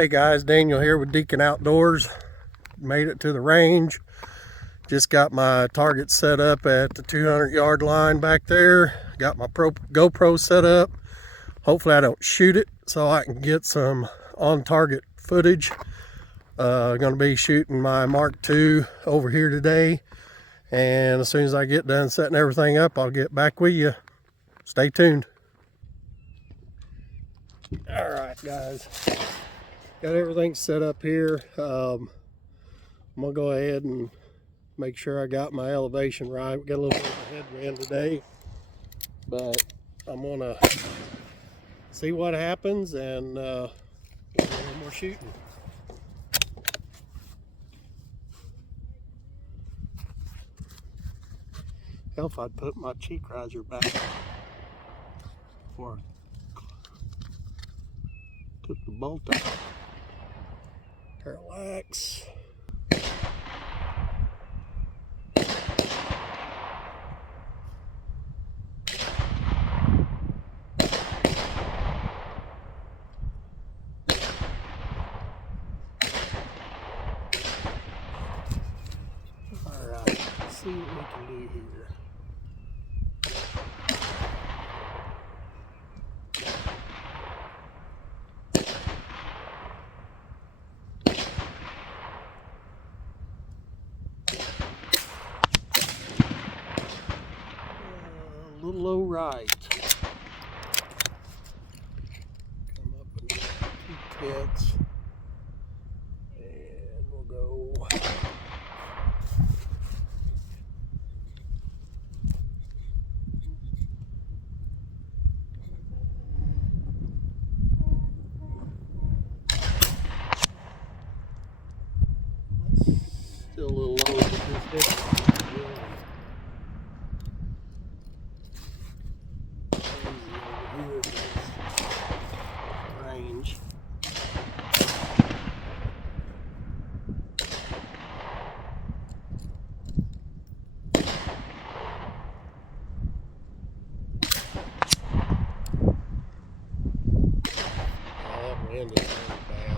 Hey guys, Daniel here with Deacon Outdoors. Made it to the range. Just got my target set up at the 200-yard line back there. Got my GoPro set up. Hopefully I don't shoot it so I can get some on-target footage. Gonna be shooting my Mark II over here today. And as soon as I get done setting everything up, I'll get back with you. Stay tuned. All right, guys. Got everything set up here. I'm gonna go ahead and make sure I got my elevation right. We got a little bit of a headwind today, but I'm gonna see what happens and we'll do a little more shooting. Hell, if I'd put my cheek riser back before I took the bolt out. Parallax. Alright, let's see what we can do here. A little low right. Come up and two tits. And we'll go. Still a little low with this hip. Range. That wind is really bad.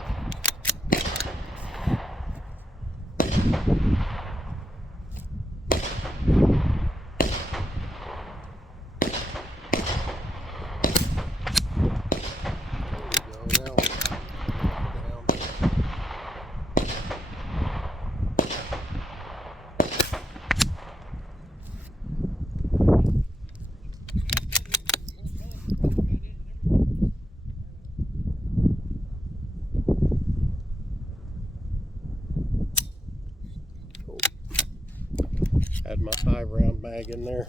Had my 5-round mag in there.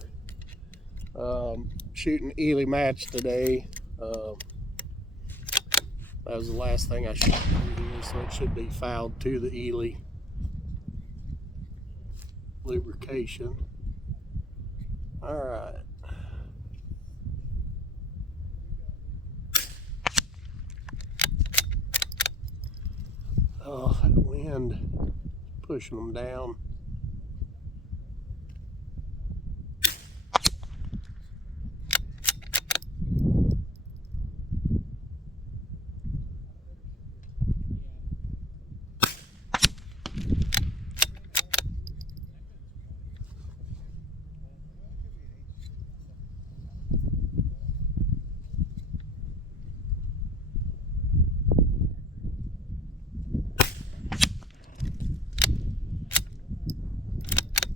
Shooting Ely match today. That was the last thing I shot through here, so it should be fouled to the Ely lubrication. All right. Oh, that wind pushing them down.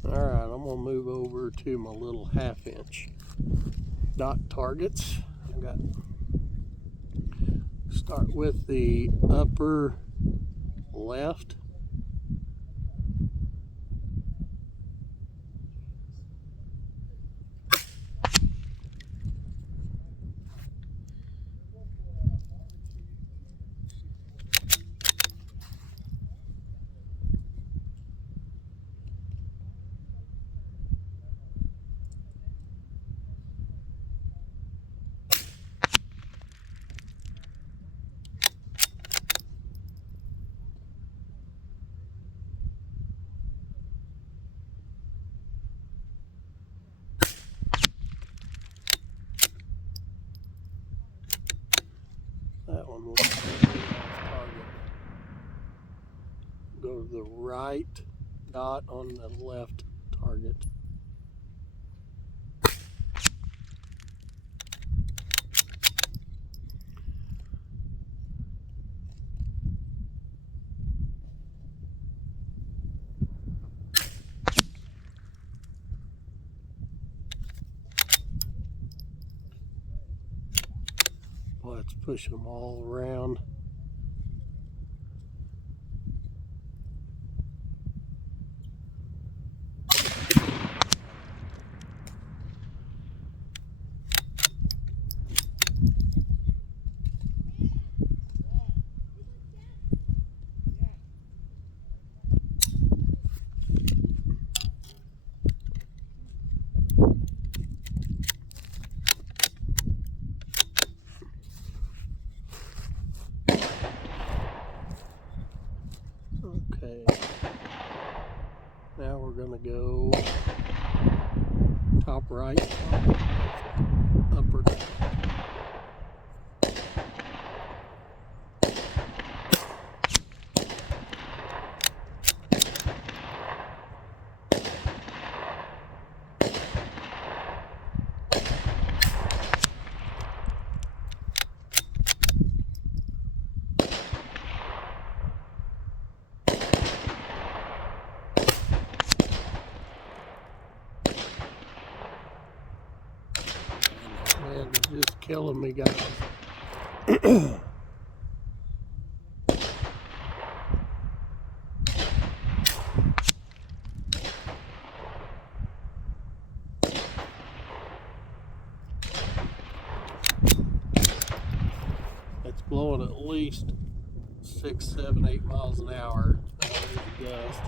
Alright, I'm going to move over to my little 1/2-inch dot targets. I got start with the upper left. go to the right dot on the left target. Boy, it's pushing them all around. Okay, now we're gonna go top right, upper. Man, it's just killing me, guys. It's blowing at least 6, 7, 8 miles an hour. Gust.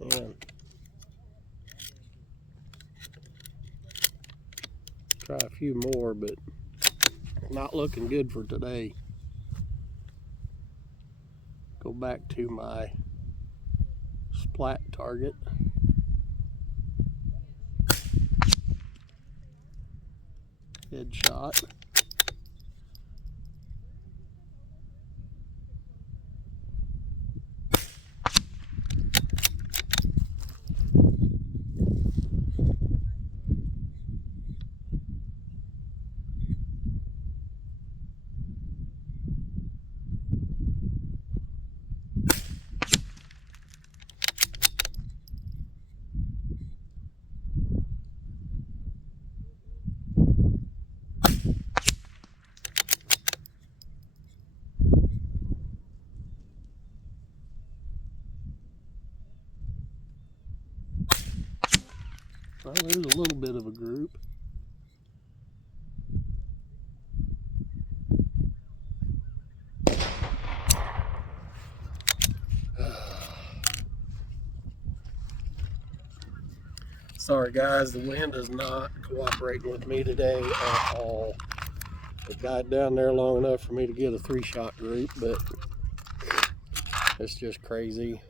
And try a few more, but not looking good for today. Go back to my splat target. Headshot. Well, there's a little bit of a group. Sorry guys, the wind is not cooperating with me today at all. It got down there long enough for me to get a 3-shot group, but it's just crazy.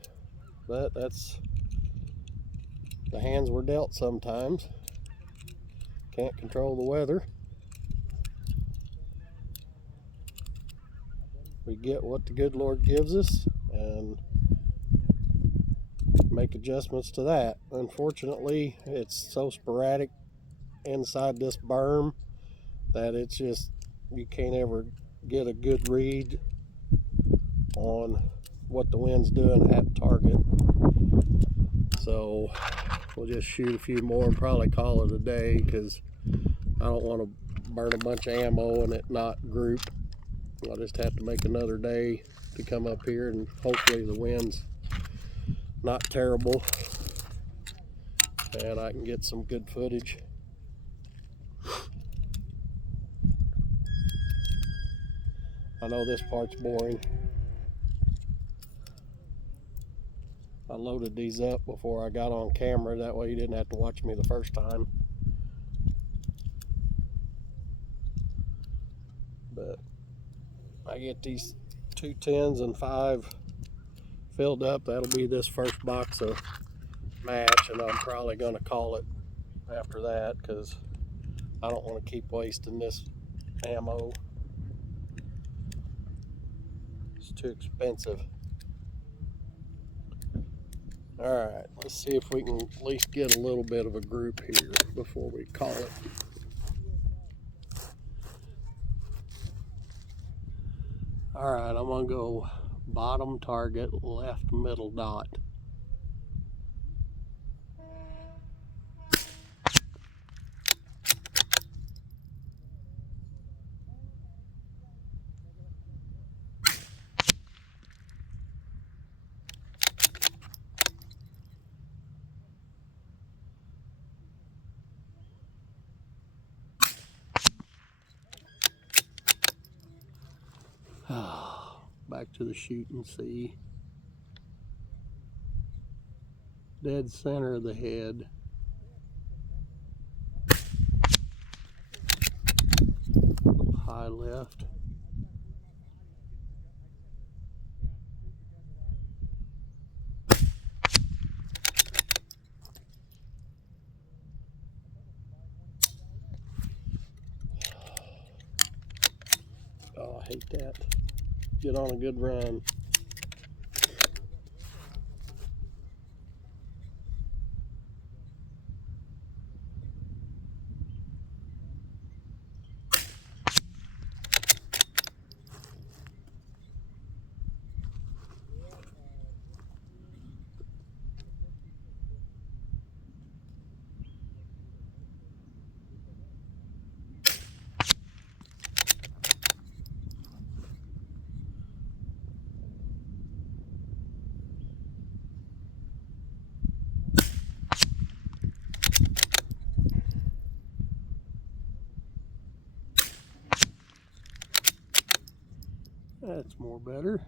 But that's the hands we're dealt sometimes. Can't control the weather. We get what the good Lord gives us and make adjustments to that. Unfortunately, it's so sporadic inside this berm that it's just, you can't ever get a good read on what the wind's doing at target. So we'll just shoot a few more and probably call it a day, because I don't want to burn a bunch of ammo and it not group. I'll just have to make another day to come up here, and hopefully the wind's not terrible and I can get some good footage. I know this part's boring. I loaded these up before I got on camera, that way you didn't have to watch me the first time. But I get these 2 10s and 5 filled up. That'll be this first box of match, and I'm probably going to call it after that because I don't want to keep wasting this ammo. It's too expensive. Alright, let's see if we can at least get a little bit of a group here before we call it. Alright, I'm going to go bottom target, left middle dot. Back to the shoot and see. Dead center of the head. High left. Oh, I hate that. Get on a good run. That's more better.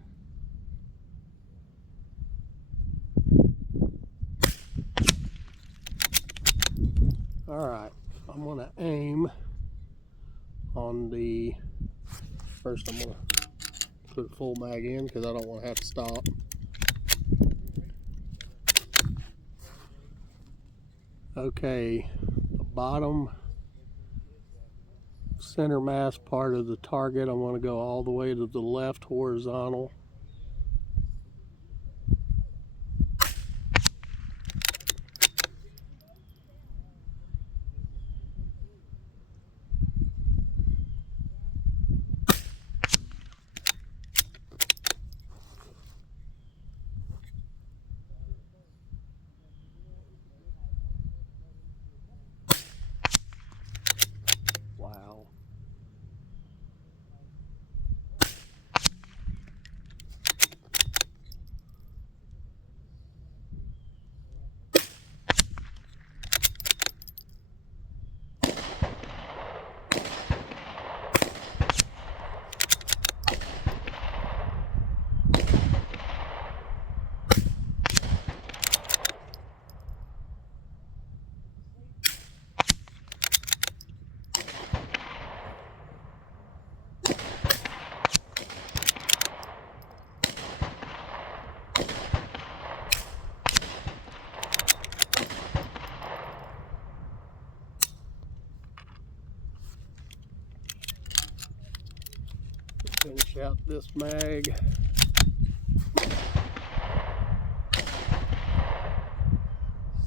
Alright, I'm going to aim on the, first I'm going to put full mag in because I don't want to have to stop. Okay, the bottom center mass part of the target, I want to go all the way to the left horizontal. Wow. Finish out this mag.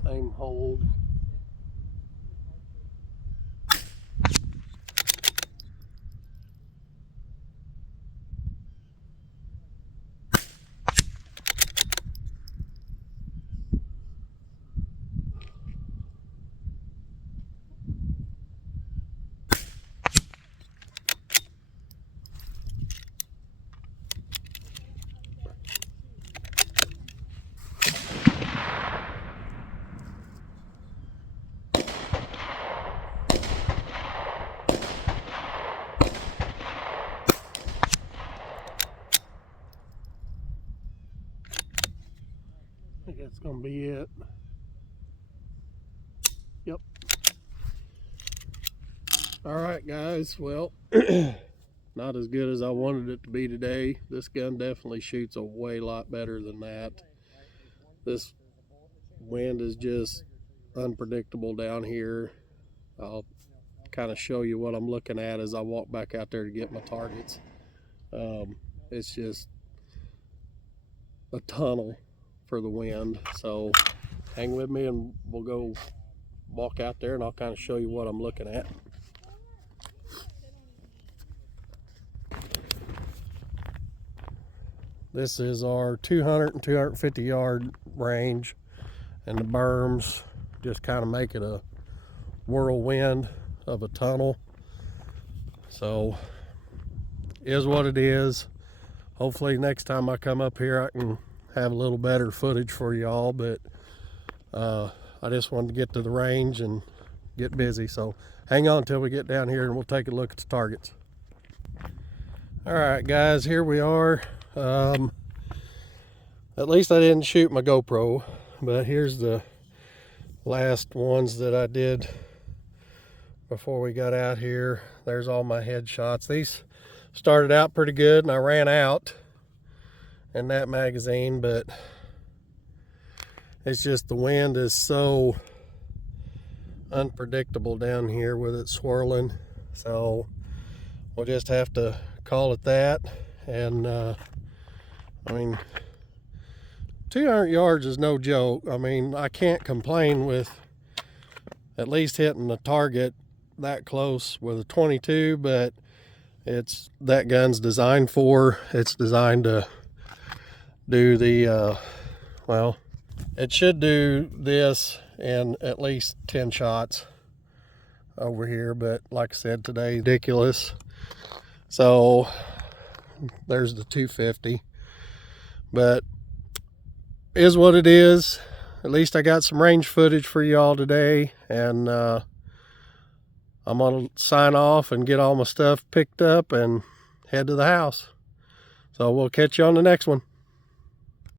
Same hold. I think that's gonna be it. Yep. All right, guys. Well, not as good as I wanted it to be today. This gun definitely shoots a way lot better than that. This wind is just unpredictable down here. I'll kind of show you what I'm looking at as I walk back out there to get my targets. It's just a tunnel for the wind. So hang with me and we'll go walk out there and I'll kind of show you what I'm looking at. This is our 200 and 250 yard range, and the berms just kind of make it a whirlwind of a tunnel. So is what it is. Hopefully next time I come up here I can have a little better footage for y'all, but I just wanted to get to the range and get busy. So hang on until we get down here and we'll take a look at the targets. All right, guys, here we are. At least I didn't shoot my GoPro, but here's the last ones that I did before we got out here. There's all my headshots. These started out pretty good and I ran out in that magazine, but it's just the wind is so unpredictable down here with it swirling. So we'll just have to call it that. And I mean, 200 yards is no joke. I mean, I can't complain with at least hitting the target that close with a 22, but it's that gun's designed for. It's designed to do the, well, it should do this in at least 10 shots over here, but like I said, today ridiculous. So there's the 250, but is what it is. At least I got some range footage for y'all today, and I'm gonna sign off and get all my stuff picked up and head to the house. So we'll catch you on the next one.